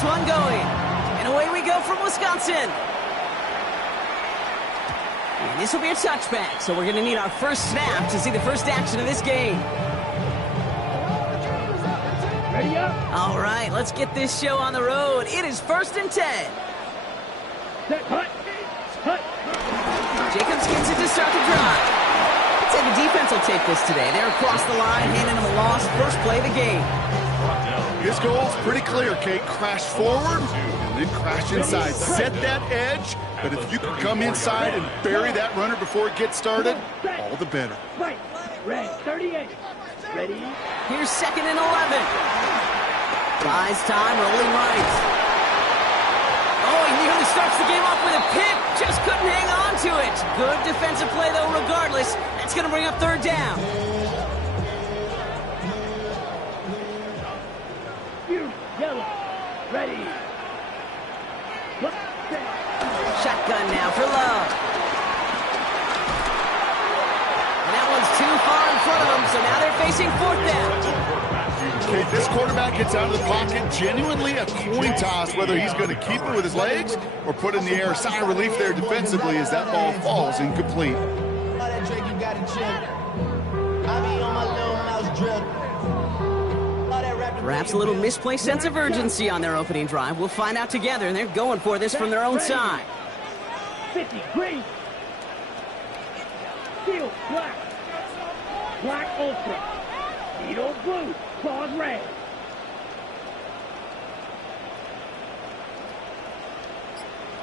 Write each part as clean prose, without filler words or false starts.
this one going. And away we go from Wisconsin. And this will be a touchback, so we're going to need our first snap to see the first action of this game. Ready up. All right, let's get this show on the road. It is 1st and 10. Set, hut. Jacobs gets it to start the drive. I'd say the defense will take this today. They're across the line, handing them a loss. First play of the game. His goal's pretty clear, Kate. Crash forward and then crash inside. Set that edge, but if you can come inside and bury that runner before it gets started, all the better. Right. Red 38. Ready. Here's 2nd and 11. Buys time, rolling right. Oh, he nearly starts the game off with a pick. Just couldn't hang on to it. Good defensive play, though, regardless. That's going to bring up 3rd down. Yellow. Ready. Shotgun now for Love. And that one's too far in front of them, so now they're facing 4th down. Okay, this quarterback gets out of the pocket, genuinely a coin toss, whether he's going to keep it with his legs or put in the air. Sigh of relief there defensively as that ball falls incomplete. Perhaps a little misplaced sense of urgency on their opening drive. We'll find out together, and they're going for this from their own side. 50 green. Steel black. Black ultra. Needle blue. Claws red.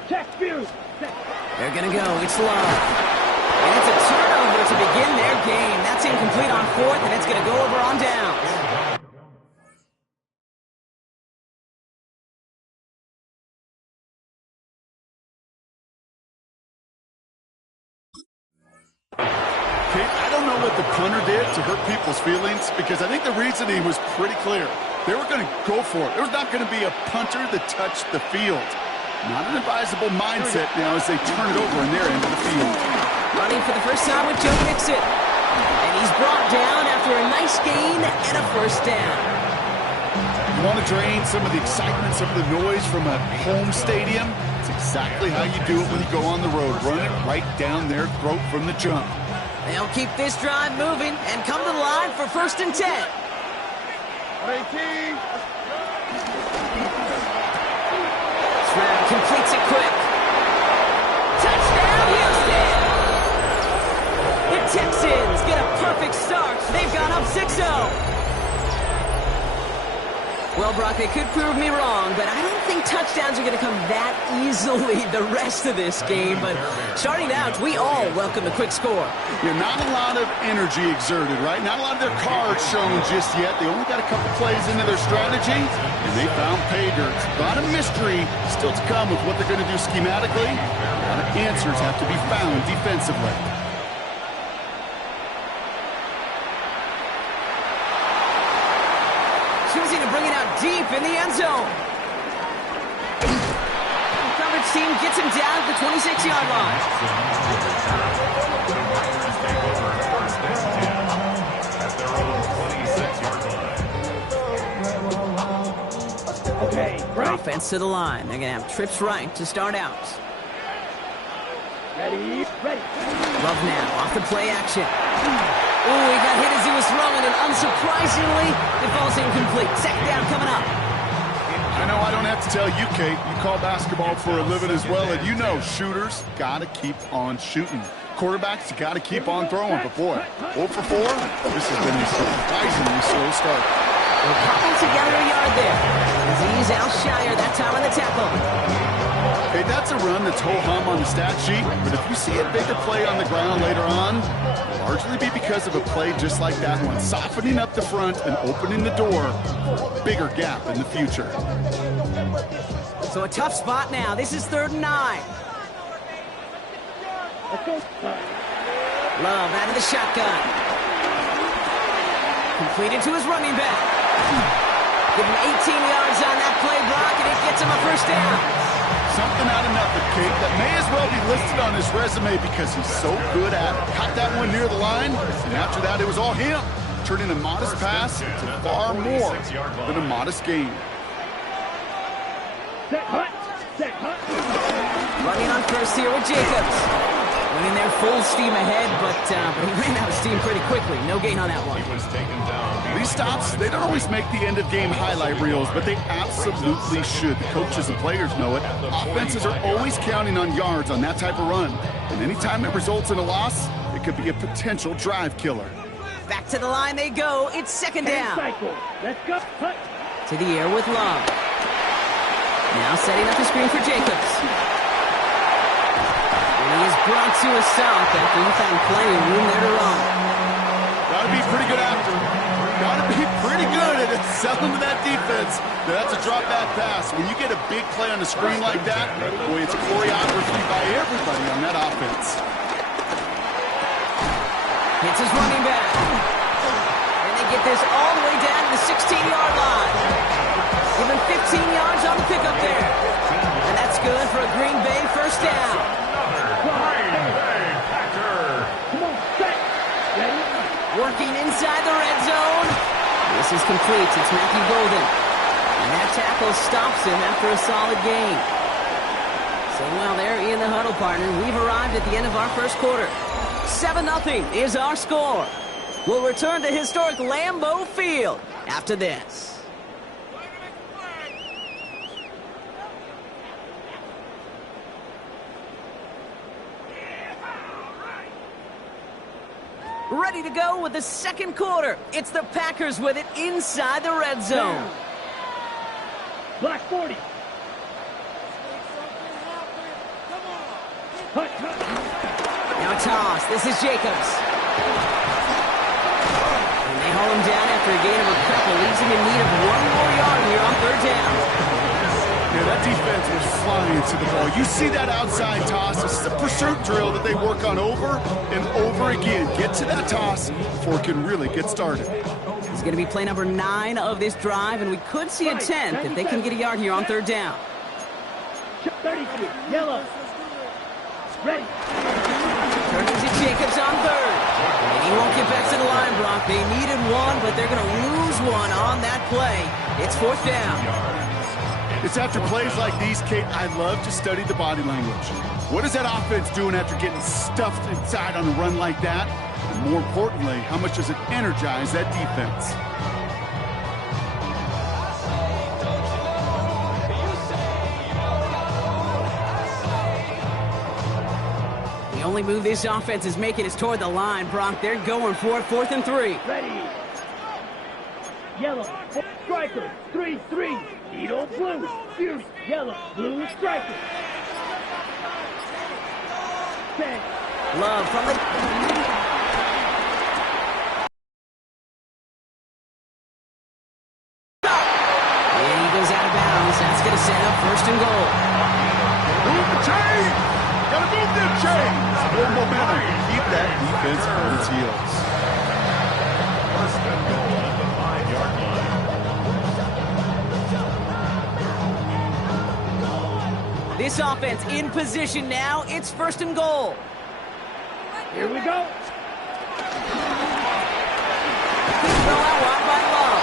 Check view. They're going to go. It's Love. And it's a turnover to begin their game. That's incomplete on 4th, and it's going to go over on downs. I don't know what the punter did to hurt people's feelings, because I think the reasoning was pretty clear. They were going to go for it. There was not going to be a punter that touched the field. Not an advisable mindset now as they turn it over in their end of the field. Running for the first time with Joe Mixon. And he's brought down after a nice gain and a 1st down. You want to drain some of the excitement, some of the noise from a home stadium? It's exactly how you do it when you go on the road. Run it right down their throat from the jump. They'll keep this drive moving and come to the line for 1st and 10. 18. Stroud completes it quick. Touchdown, Houston! The Texans get a perfect start. They've gone up 6-0. Well, Brock, they could prove me wrong, but I don't think touchdowns are going to come that easily the rest of this game. But starting out, we all welcome a quick score. Yeah, not a lot of energy exerted, right? Not a lot of their cards shown just yet. They only got a couple plays into their strategy, and they found pay dirt. A lot of mystery still to come with what they're going to do schematically. A lot of answers have to be found defensively. Choosing to bring it out deep in the end zone. The coverage team gets him down at the 26-yard line. Okay, right. Offense to the line. They're going to have trips right to start out. Ready. Love now, off the play action. Oh, he got hit as he was throwing, and unsurprisingly, it falls incomplete. 2nd down coming up. I know I don't have to tell you, Kate. You call basketball for a living as well, and you know shooters got to keep on shooting. Quarterbacks, you got to keep on throwing. But boy, 0 for 4, this has been a surprisingly slow start. They're popping together a yard there. Azeez Al-Shire that time on the tackle. Hey, that's a run that's ho-hum on the stat sheet, but if you see a bigger play on the ground later on, it'll largely be because of a play just like that one, softening up the front and opening the door for a bigger gap in the future. So a tough spot now. This is 3rd and 9. Love out of the shotgun. Completed to his running back. Give him 18 yards on that play, Brock, and it gets him a 1st down. Something out of nothing, Kate, that may as well be listed on his resume because he's so good at it. Caught that one near the line, and after that, it was all him, turning a modest pass to far more than a modest gain. Set hut. Set hut. Running on first here with Jacobs. Running there full steam ahead, but he ran out of steam pretty quickly. No gain on that one. These stops, they don't always make the end-of-game highlight reels, but they absolutely should. The coaches and players know it. Offenses are always counting on yards on that type of run. And anytime it results in a loss, it could be a potential drive killer. Back to the line they go. It's second down. Cycle. Let's go. Hut. To the air with Love. Now setting up the screen for Jacobs. And he is brought to a stop after he found plenty of room there to run. Gotta be pretty good after. Gotta be pretty good at selling to that defense. That's a drop back pass. When you get a big play on the screen like that, boy, it's a choreography by everybody on that offense. Hits his running back. And they get this all the way down to the 16-yard line. Give him 15 yards on the pickup there. And that's good for a Green Bay first down. Come on, set. Ready? Working inside the red zone. This is complete. It's Matthew Golden. And that tackle stops him after a solid gain. So while they're in the huddle, partner, we've arrived at the end of our first quarter. 7-0 is our score. We'll return to historic Lambeau Field after this. Ready to go with the second quarter. It's the Packers with it inside the red zone. Black 40. Hut, hut. Now a toss. This is Jacobs. And they haul him down after a gain of a couple. Leaves him in need of one more yard here on third down. Yeah, that defense was flying to the ball. You see that outside toss. This is a pursuit drill that they work on over and over again. Get to that toss before it can really get started. It's going to be play number 9 of this drive, and we could see a 10th if they can get a yard here on third down. 32. Yellow. Ready. Turning to Jacobs on third. And he won't get back to the line, Brock. They needed one, but they're going to lose one on that play. It's fourth down. It's after plays like these, Kate, I love to study the body language. What is that offense doing after getting stuffed inside on a run like that? And more importantly, how much does it energize that defense? The only move this offense is making is toward the line, Brock. They're going for it, 4th and 3. Ready. Yellow. Striker. 3-3. Edo blue. Fury. Yellow. Blue striker. 10. Love from the... And he goes out of bounds. That's going to set up 1st and goal. Move the chains! Gotta move them chains! More momentum. Keep that defense on its heels. 1st and goal at the 5-yard line. This offense in position now. It's 1st and goal. Here we go. Throw out wide by Love.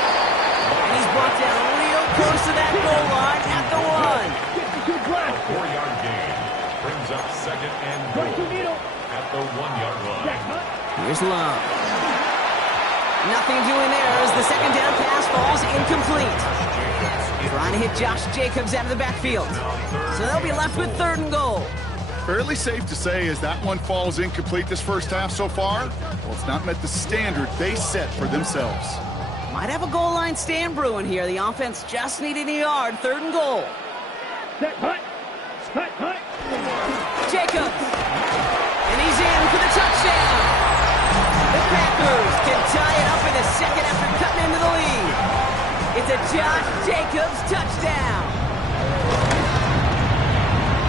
And he's brought down real close to that goal line at the 1. 52 black. 4-yard gain brings up 2nd and goal 22 Edo. at the 1-yard line. Jack Hunt. Here's Love. Nothing doing there as the second down pass falls incomplete. Trying to hit Josh Jacobs out of the backfield. So they'll be left with 3rd and goal. Fairly safe to say as that one falls incomplete this first half so far, well, it's not met the standard they set for themselves. Might have a goal line stand brewing here. The offense just needed a yard. 3rd and goal. Set hut. Hut, hut. Jacobs. And he's in for the touchdown. The Packers can tie it up in a second after cutting into the lead. It's a Josh Jacobs touchdown.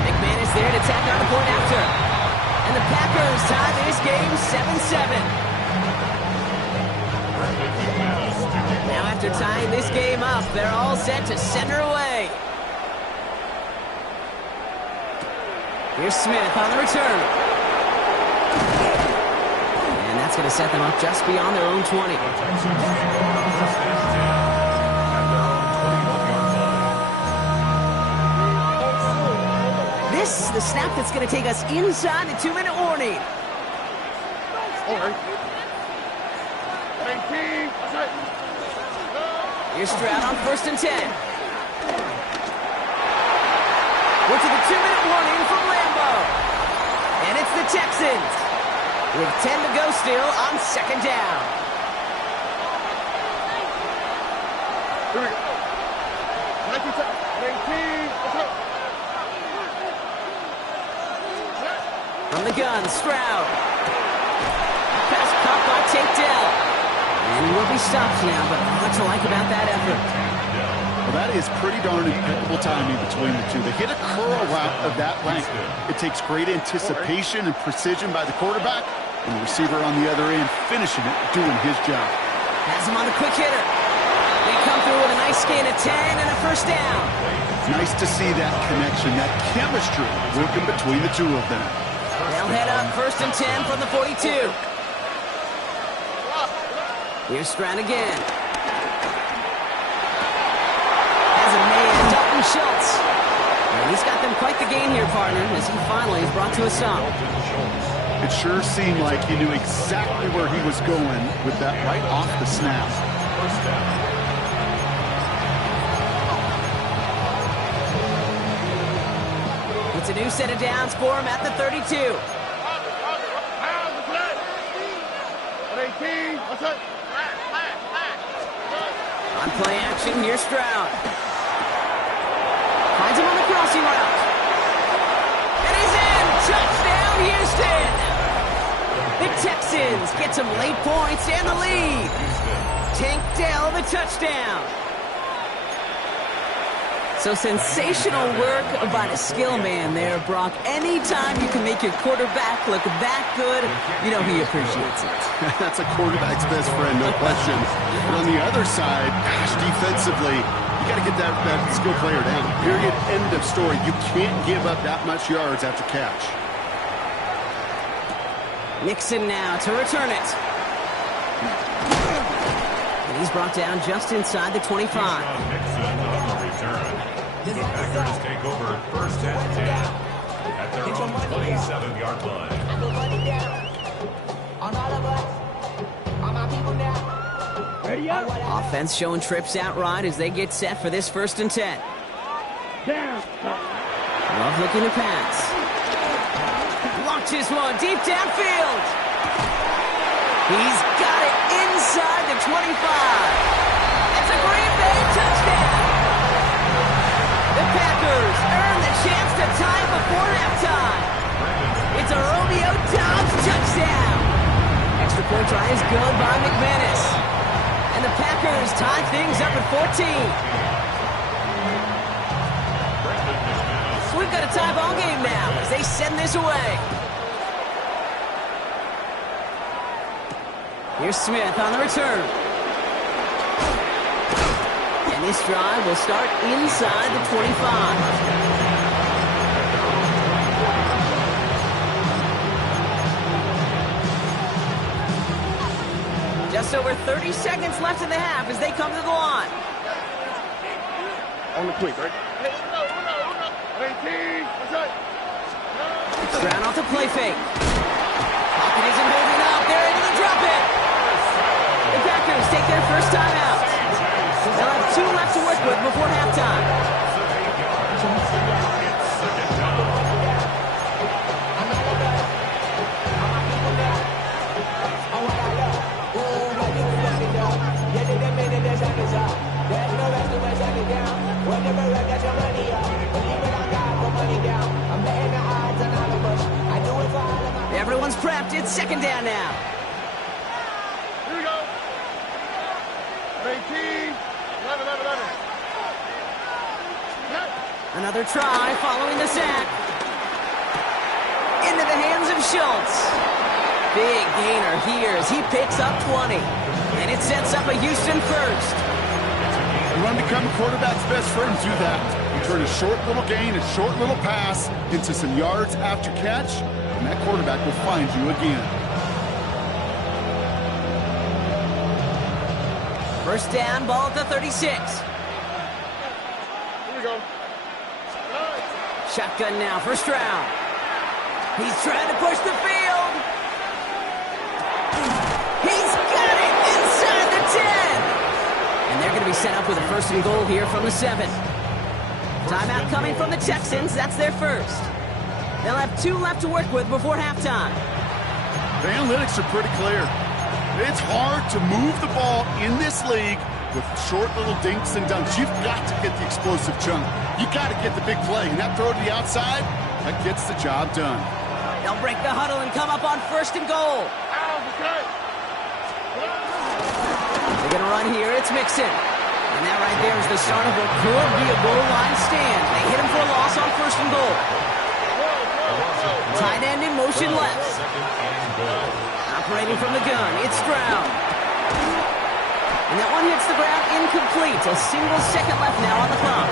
McManus there to tack on the point after. And the Packers tie this game 7-7. Now after tying this game up, they're all set to send her away. Here's Smith on the return. And that's going to set them up just beyond their own 20. It's the snap that's going to take us inside the 2-minute warning. Here's Stroud on 1st and 10. We're to the 2-minute warning from Lambeau. And it's the Texans with 10 to go still on 2nd down. From the gun, Stroud. Pass caught by Tank Dell. And he will be stopped now, but what to like about that effort? Well, that is pretty darn impeccable timing between the two. They hit a curl route of that length. It takes great anticipation and precision by the quarterback, and the receiver on the other end finishing it, doing his job. Has him on a quick hitter. They come through with a nice gain of 10 and a 1st down. Nice to see that connection, that chemistry working between the two of them. They'll head up 1st and 10 from the 42. Here's Stroud again. Has a man, Dalton Schultz. And he's got them quite the game here, partner, as he finally is brought to a stop. It sure seemed like he knew exactly where he was going with that right off the snap. It's a new set of downs for him at the 32. On play action, here's Stroud. Finds him on the crossing route. And he's in! Touchdown, Houston! The Texans get some late points and the lead. Tank Dell, the touchdown. So sensational work by the skill man there, Brock. Anytime you can make your quarterback look that good, you know he appreciates it. That's a quarterback's best friend, no question. But on the other side, gosh, defensively, you got to get that skill player down. Period, end of story. You can't give up that much yards after catch. Nixon now to return it. And he's brought down just inside the 25. Nixon on the return. The Packers take over 1st and 10 at their own 27-yard line. Ready up. Offense showing trips out right as they get set for this 1st and 10. Down. Love looking to pass. Launches one deep downfield. He's got it inside the 25. It's a Green Bay touchdown. The Packers earn the chance to tie it before halftime. It's a Romeo Doubs touchdown. Extra point try is good by McManus. And the Packers tie things up at 14. So we've got a tie ball game now as they send this away. Here's Smith on the return. And this drive will start inside the 25. Just over 30 seconds left in the half as they come to the line. On the quick, right? Stroud off the play fake. Pocket isn't holding up. They're into the drop it. The Packers take their first time out. They'll have 2 left to work with before halftime. Everyone's prepped. It's 2nd down now. Here we go. 18. 11. Another try following the sack. Into the hands of Schultz. Big gainer here as he picks up 20. And it sets up a Houston first. You want to become a quarterback's best friend, do that. You turn a short little gain, a short little pass into some yards after catch, and that quarterback will find you again. First down, ball at the 36. Here we go. Shotgun now for Stroud. He's trying to push the field. He's got it inside the 10. And they're going to be set up with a 1st and goal here from the 7. Timeout coming from the Texans. That's their first. They'll have 2 left to work with before halftime. The analytics are pretty clear. It's hard to move the ball in this league with short little dinks and dunks. You've got to get the explosive chunk. You got to get the big play. And that throw to the outside, that gets the job done. They'll break the huddle and come up on 1st and goal. They're going to run here. It's Mixon. And that right there is the start of what could be a goal line stand. They hit him for a loss on 1st and goal. Tight end in motion left. Operating from the gun, it's Stroud. And that one hits the ground incomplete. A single second left now on the clock.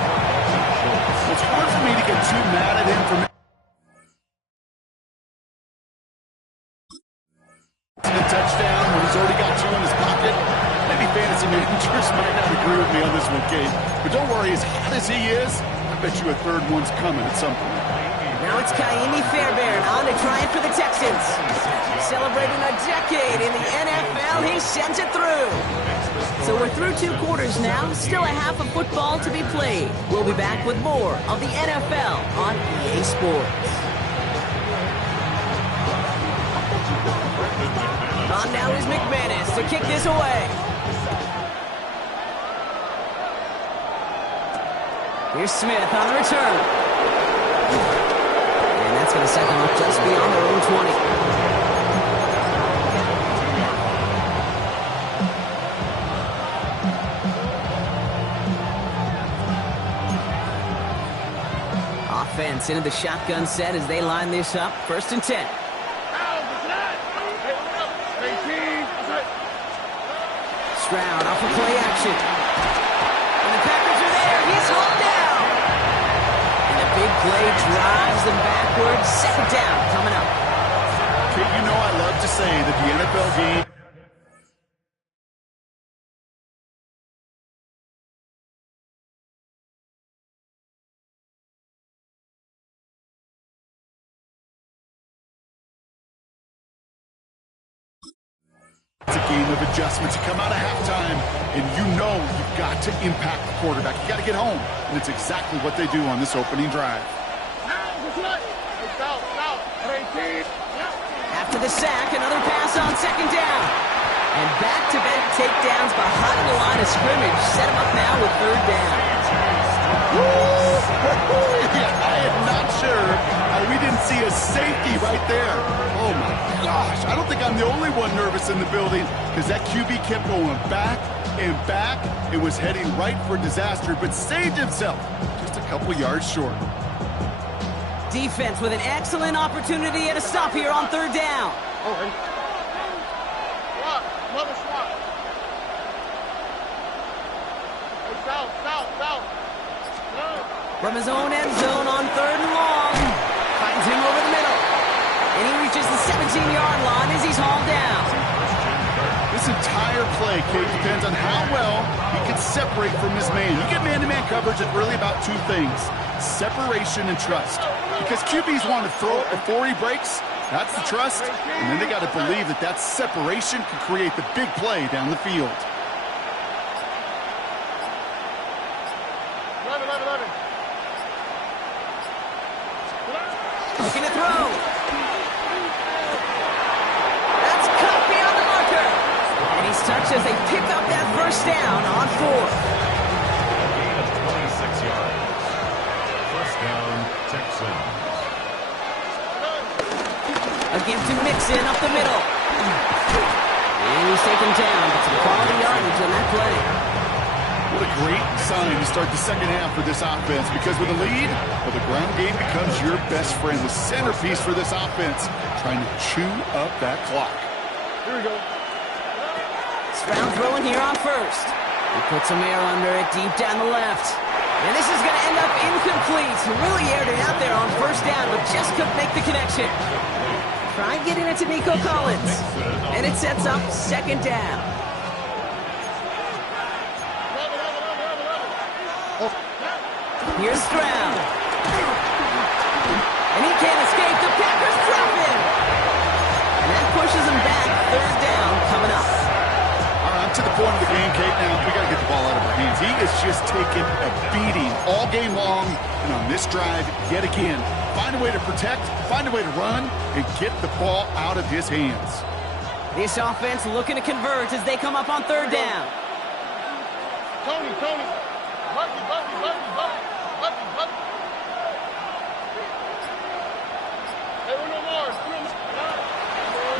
It's hard for me to get too mad at him for a touchdown when he's already got 2 in his pocket. Maybe fantasy managers might not agree with me on this one, Kate. But don't worry, as hot as he is, I bet you a 3rd one's coming at some point. Now it's Kaimi Fairbairn on to try it for the Texans. Celebrating a decade in the NFL, he sends it through. So we're through 2 quarters now, still a half of football to be played. We'll be back with more of the NFL on EA Sports. On now is McManus to kick this away. Here's Smith on the return. And that's going to set them up just beyond their own 20. Offense into the shotgun set as they line this up. 1st and 10. Stroud off of play action. And the Packers are there. He's hauled down. And the big play drives them backwards. 2nd down coming up. Kate, you know I love to say that the NFL game it's a game of adjustments. You come out of halftime, and you know you've got to impact the quarterback. You got to get home, and it's exactly what they do on this opening drive. After the sack, another pass on 2nd down. And back-to-back takedowns behind the line of scrimmage. Set him up now with 3rd down. Yeah, I am not sure we didn't see a safety right there. Oh, my gosh. I don't think I'm the only one nervous in the building because that QB kept going back and back and was heading right for disaster, but saved himself just a couple yards short. Defense with an excellent opportunity and a stop here on 3rd down. From his own end zone on 3rd and long. Finds him over the middle. And he reaches the 17-yard line as he's hauled down. This entire play, Kate, depends on how well he can separate from his man. You get man-to-man coverage, it's really about 2 things. Separation and trust. Because QBs want to throw it before he breaks. That's the trust. And then they got to believe that that separation can create the big play down the field. Looking to throw. That's cut beyond the marker. And he's touched as they pick up that 1st down on 4th. Gain of 26 yards. 1st down, Texans. A give to Mixon up the middle. And he's taken down, but some quality yardage on that play. What a great sign to start the 2nd half for this offense, because with a lead, well, the ground game becomes your best friend, the centerpiece for this offense, trying to chew up that clock. Here we go. Stroud throwing here on 1st. He puts some air under it deep down the left. And this is going to end up incomplete. He really aired it out there on 1st down, but just couldn't make the connection. Try getting it to Nico Collins. And it sets up 2nd down. Here's Stroud. can't escape. The Packers drop him. And that pushes him back. Third down coming up. All right, I'm to the point of the game, Kate. Now, we got to get the ball out of our hands. He is just taking a beating all game long. And on this drive, yet again, find a way to protect, find a way to run, and get the ball out of his hands. This offense looking to convert as they come up on third down. Tony. Lucky. Hey, no more.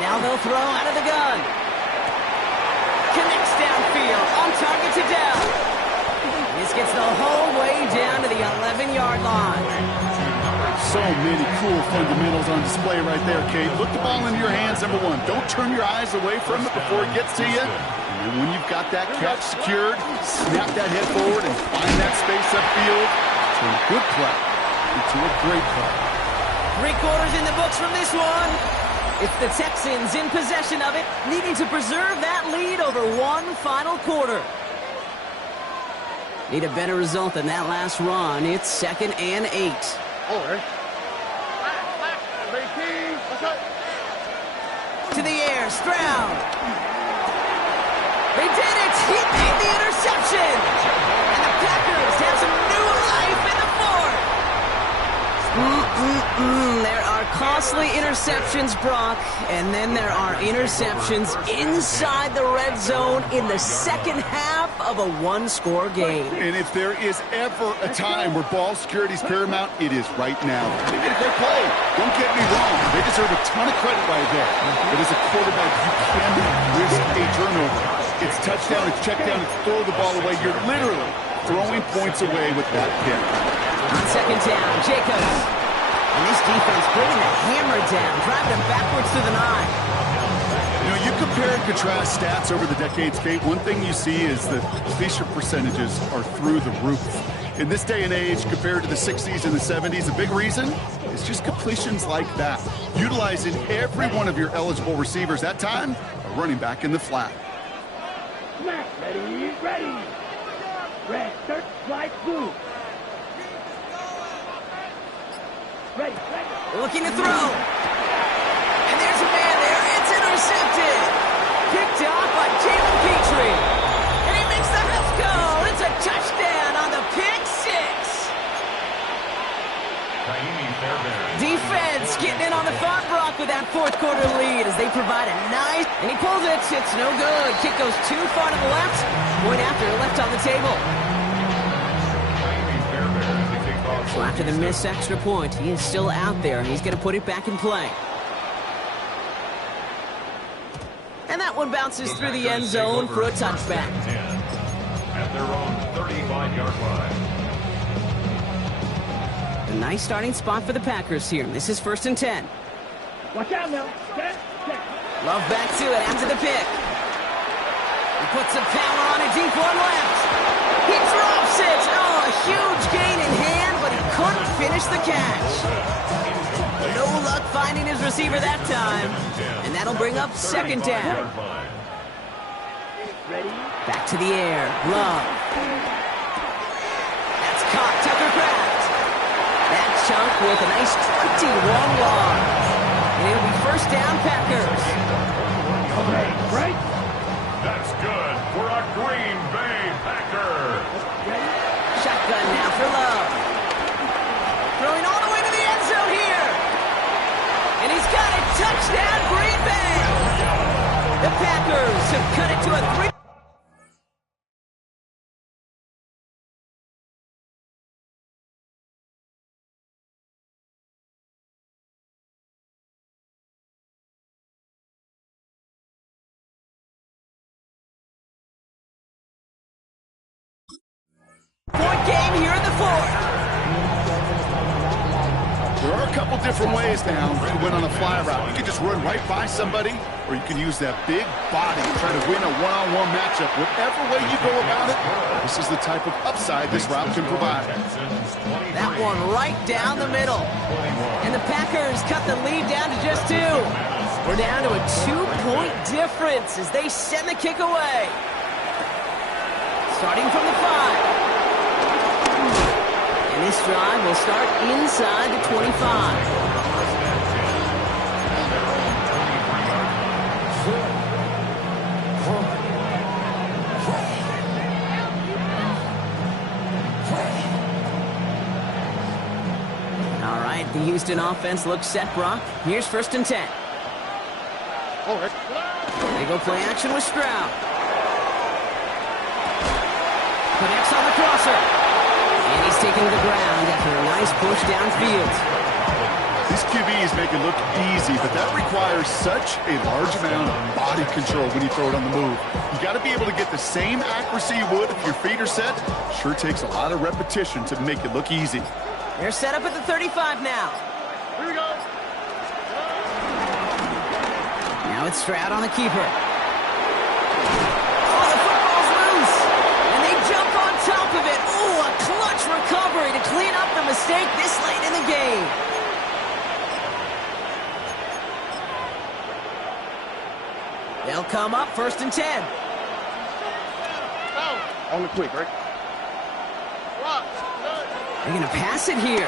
Now they'll throw out of the gun. Connects downfield, on target to Dell. This gets the whole way down to the 11-yard line. So many cool fundamentals on display right there, Kate. Look the ball into your hands, number one. Don't turn your eyes away from it before it gets to you. And then when you've got that catch secured, snap that head forward and find that space upfield. Turn a good play into a great play. 3 quarters in the books from this one. It's the Texans in possession of it, needing to preserve that lead over one final quarter. Need a better result than that last run. It's 2nd and 8. To the air, Stroud. They did it! He made the interception! And the Packers have some new life in the fourth! There are costly interceptions, Brock, and then there are interceptions inside the red zone in the second half of a one-score game. And if there is ever a time where ball security is paramount, it is right now. They did a great play. Don't get me wrong. They deserve a ton of credit right there. But as a quarterback, you cannot risk a turnover. It's touchdown, it's check down, it's throw the ball away. You're literally throwing points away with that pick. On 2nd down, Jacobs. And this defense bringing the hammer down, driving them backwards to the 9. You know, you compare and contrast stats over the decades, Kate. One thing you see is that completion percentages are through the roof. In this day and age, compared to the 60s and the 70s, the big reason is just completions like that. Utilizing every one of your eligible receivers. That time, a running back in the flat. Ready. Red, search, slide, blue. Ready. Looking to throw. And there's a man there. It's intercepted. Picked off by Jalen Petrie. And he makes the house go. It's a touchdown on the pick 6. Defense getting in on the front, Brock, with that fourth quarter lead as they provide a nice... And he pulls it. It's no good. Kick goes too far to the left. Point after, left on the table. So after the missed extra point, he is still out there, and he's going to put it back in play. And that one bounces through the end zone for a touchback. At their own 35-yard line. A nice starting spot for the Packers here. This is 1st and 10. Watch out now. Set. Love back to it after the pick. He puts some power on a deep one left. He drops it. Oh, a huge gain in hand, but he couldn't finish the catch. No luck finding his receiver that time. And that'll bring up 2nd down. Back to the air. Love. That's caught. Tucker Kraft. That chunk with a nice 21 long. And it'll be 1st down, Packers. Right. That's good for a Green Bay Packer. Shotgun now for Love. Throwing all the way to the end zone here. And he's got it. Touchdown, Green Bay. The Packers have cut it to a 3. Point game here in the fourth. There are a couple different ways now to win on a fly route. You can just run right by somebody, or you can use that big body to try to win a one-on-one matchup. Whatever way you go about it, this is the type of upside this route can provide. That one right down the middle. And the Packers cut the lead down to just 2. We're down to a 2-point difference as they send the kick away. Starting from the 5. And this drive will start inside the 25. The Houston offense looks set, Brock. Here's 1st and 10. They go play action with Stroud. Connects on the crosser. And he's taken to the ground after a nice push downfield. These QBs make it look easy, but that requires such a large amount of body control when you throw it on the move. You got to be able to get the same accuracy you would if your feet are set. Sure takes a lot of repetition to make it look easy. They're set up at the 35 now. Here we go. Now it's Stroud on the keeper. Oh, the football's loose. And they jump on top of it. Oh, a clutch recovery to clean up the mistake this late in the game. They'll come up 1st and 10. On the quick, right? They're going to pass it here.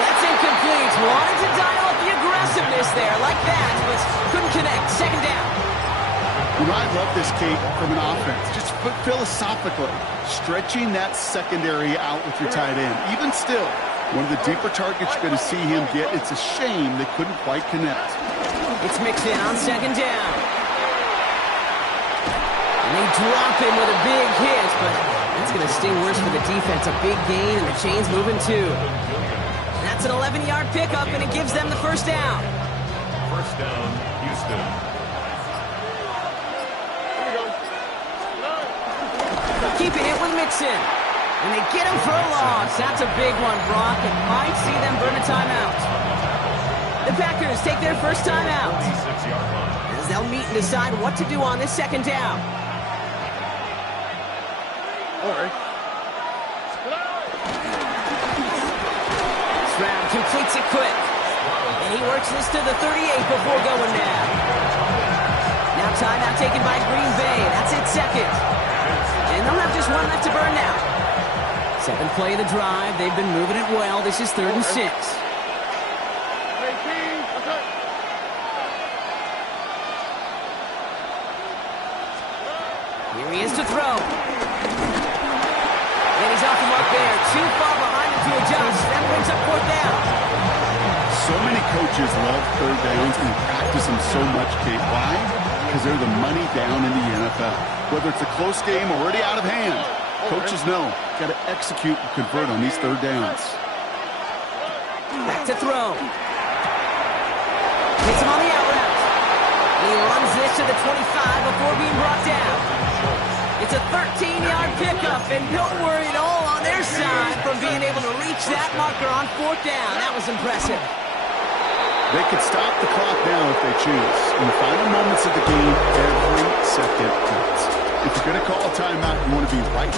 That's incomplete. Wanted to dial up the aggressiveness there like that, but couldn't connect. 2nd down. You know, I love this, Kate, from an offense. Just philosophically, stretching that secondary out with your tight end. Even still, one of the deeper targets you're going to see him get. It's a shame they couldn't quite connect. It's mixed in on 2nd down. And they drop him with a big hit, but that's going to sting worse for the defense. A big gain, and the chain's moving too. That's an 11-yard pickup, and it gives them the 1st down. 1st down, Houston. Keeping it with Mixon. And they get him for a loss. That's a big one, Brock. It might see them burn a timeout. The Packers take their 1st timeout. 26-yard line. As they'll meet and decide what to do on this 2nd down. All right. Stroud completes it quick. And he works this to the 38 before going down. Now timeout taken by Green Bay. That's it, 2nd. And they'll have just one left to burn now. 7th play of the drive. They've been moving it well. This is 3rd and 6. Here he is to throw. And he's off the mark there. Too far behind him to adjust. That brings up 4th down. So many coaches love 3rd downs and practice them so much, Kate. Why? Because they're the money down in the NFL. Whether it's a close game or already out of hand, coaches know got to execute and convert on these 3rd downs. Back to throw. Hits him on the out route. He runs this to the 25 before being brought down. It's a 13-yard pickup, and don't worry at all on their side from being able to reach that marker on 4th down. That was impressive. They could stop the clock now if they choose. In the final moments of the game, every second counts. If you're going to call a timeout, you want to be right